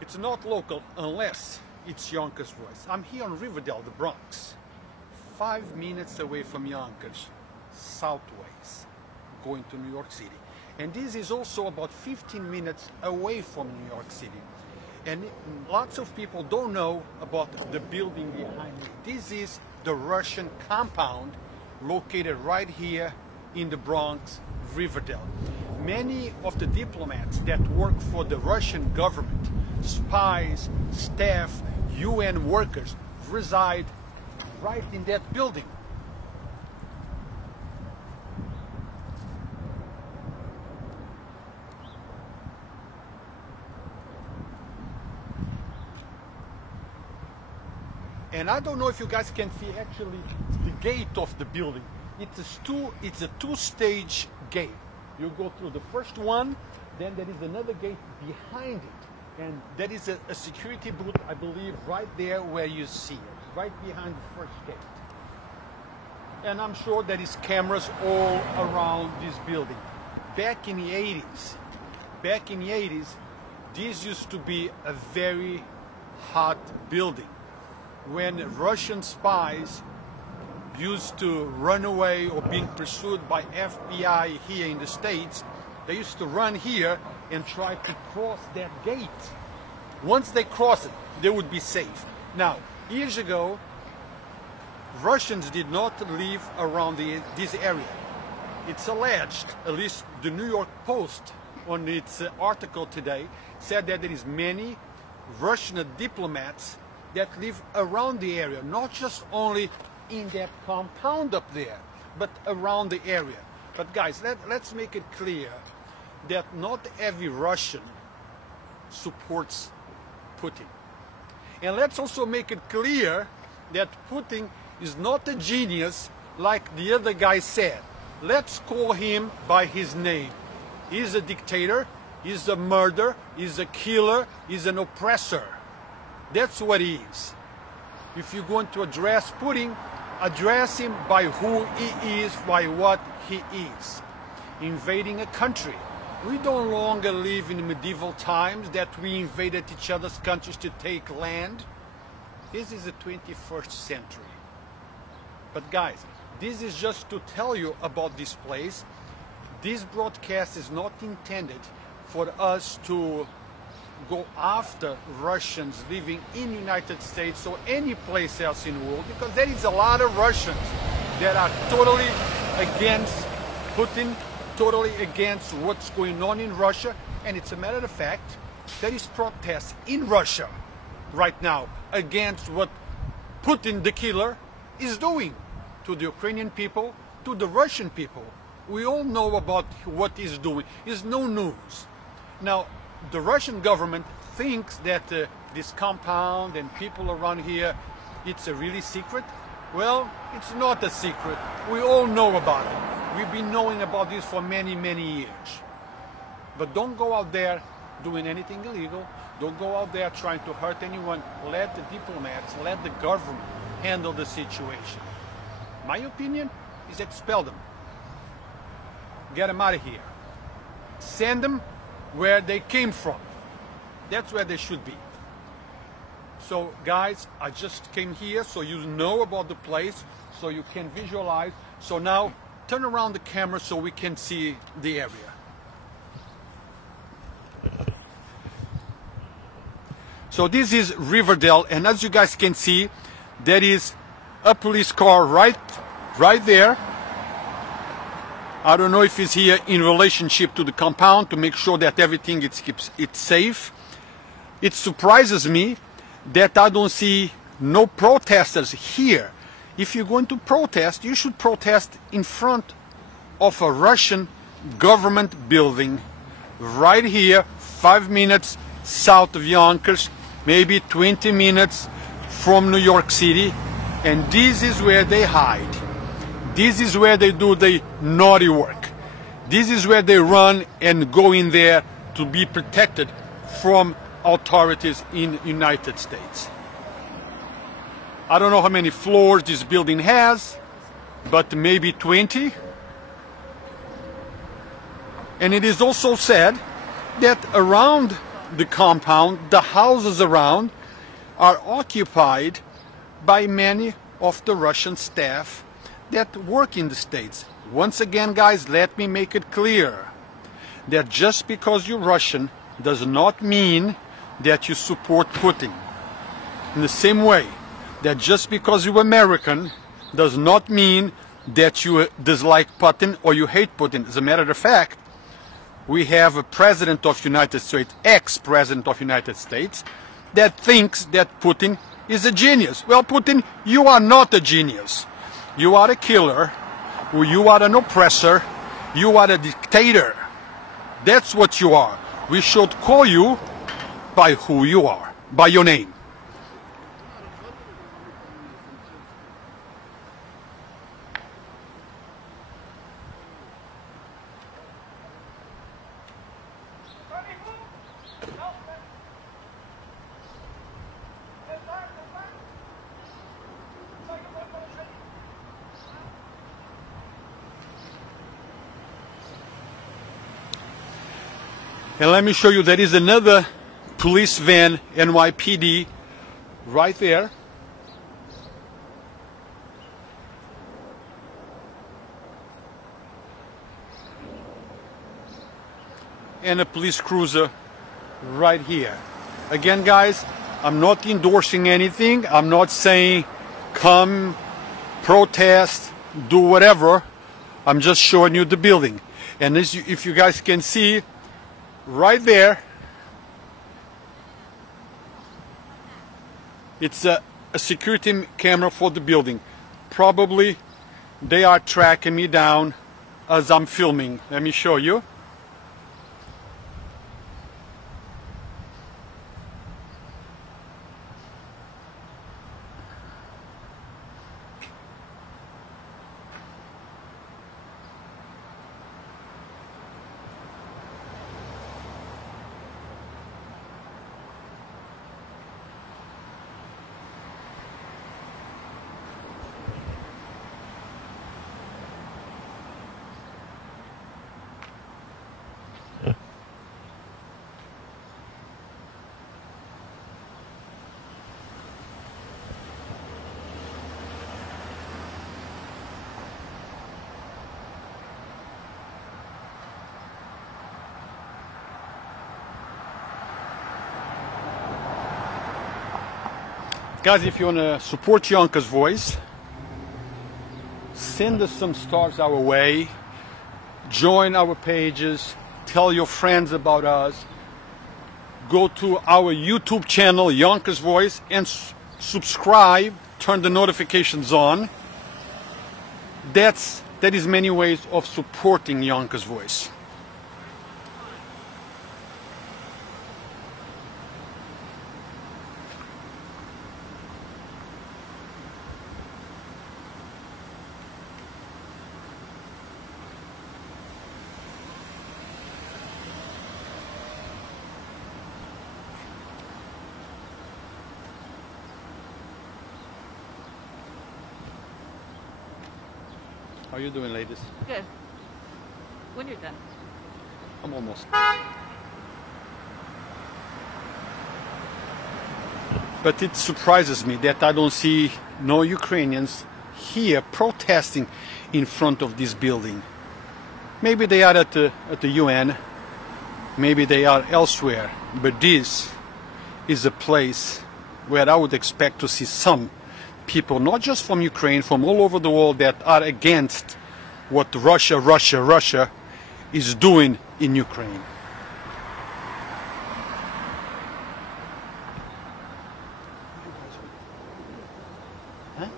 It's not local unless it's Yonkers Voice. I'm here on Riverdale, the Bronx, 5 minutes away from Yonkers, southways, going to New York City. And this is also about 15 minutes away from New York City. And lots of people don't know about the building behind me. This is the Russian Compound, located right here in the Bronx, Riverdale. Many of the diplomats that work for the Russian government, spies, staff, UN workers, reside right in that building. And I don't know if you guys can see actually the gate of the building. It's a two-stage gate. You go through the first one, then there is another gate behind it. And there is a security booth, I believe, right there where you see it, right behind the first gate. And I'm sure there is cameras all around this building. Back in the 80s, this used to be a very hot building. When Russian spies used to run away or being pursued by FBI here in the States, they used to run here and try to cross that gate. Once they cross it, they would be safe. Now, years ago, Russians did not live around this area. It's alleged, at least the New York Post on its article today, said that there is many Russian diplomats that live around the area, not just only in that compound up there, but around the area. But guys, let's make it clear that not every Russian supports Putin. And let's also make it clear that Putin is not a genius like the other guy said. Let's call him by his name. He's a dictator, he's a murderer, he's a killer, he's an oppressor. That's what he is. If you're going to address Putin, address him by who he is, by what he is. Invading a country. We don't longer live in medieval times that we invaded each other's countries to take land. This is the 21st century. But guys, this is just to tell you about this place. This broadcast is not intended for us to go after Russians living in the United States or any place else in the world, because there is a lot of Russians that are totally against Putin, totally against what's going on in Russia. And it's a matter of fact, there is protests in Russia right now against what Putin, the killer, is doing to the Ukrainian people, to the Russian people. We all know about what he's doing. It's no news. Now, the Russian government thinks that this compound and people around here, it's a really secret. Well, it's not a secret. We all know about it. We've been knowing about this for many, many years. But don't go out there doing anything illegal. Don't go out there trying to hurt anyone. Let the diplomats, let the government handle the situation. My opinion is expel them. Get them out of here. Send them where they came from. That's where they should be. So guys, I just came here so you know about the place, so you can visualize. So now turn around the camera so we can see the area. So this is Riverdale, and as you guys can see, there is a police car right there. I don't know if it's here in relationship to the compound to make sure that everything keeps it safe. It surprises me that I don't see no protesters here. If you're going to protest, you should protest in front of a Russian government building right here, 5 minutes south of Yonkers, maybe 20 minutes from New York City. And this is where they hide. This is where they do the naughty work. This is where they run and go in there to be protected from authorities in the United States. I don't know how many floors this building has, but maybe 20. And it is also said that around the compound, the houses around, are occupied by many of the Russian staff that work in the States. Once again, guys, let me make it clear that just because you're Russian does not mean that you support Putin. In the same way that just because you're American does not mean that you dislike Putin or you hate Putin. As a matter of fact, we have a president of the United States, ex-president of the United States, that thinks that Putin is a genius. Well, Putin, you are not a genius. You are a killer, or you are an oppressor, you are a dictator. That's what you are. We should call you by who you are, by your name. And let me show you, there is another police van, NYPD, right there. And a police cruiser right here. Again, guys, I'm not endorsing anything. I'm not saying come, protest, do whatever. I'm just showing you the building. And as if you guys can see, right there, it's a security camera for the building. Probably they are tracking me down as I'm filming. Let me show you. Guys, if you want to support Yonkers Voice, send us some stars our way, join our pages, tell your friends about us, go to our YouTube channel, Yonkers Voice, and subscribe, turn the notifications on. That is many ways of supporting Yonkers Voice. How are you doing, ladies? Good. When you're done. I'm almost. But it surprises me that I don't see no Ukrainians here protesting in front of this building. Maybe they are at the UN, maybe they are elsewhere, but this is a place where I would expect to see some people, not just from Ukraine, from all over the world, that are against what Russia is doing in Ukraine. Huh?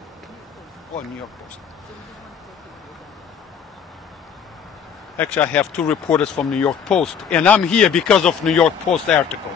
Oh, New York Post. Actually, I have two reporters from New York Post, and I'm here because of New York Post article.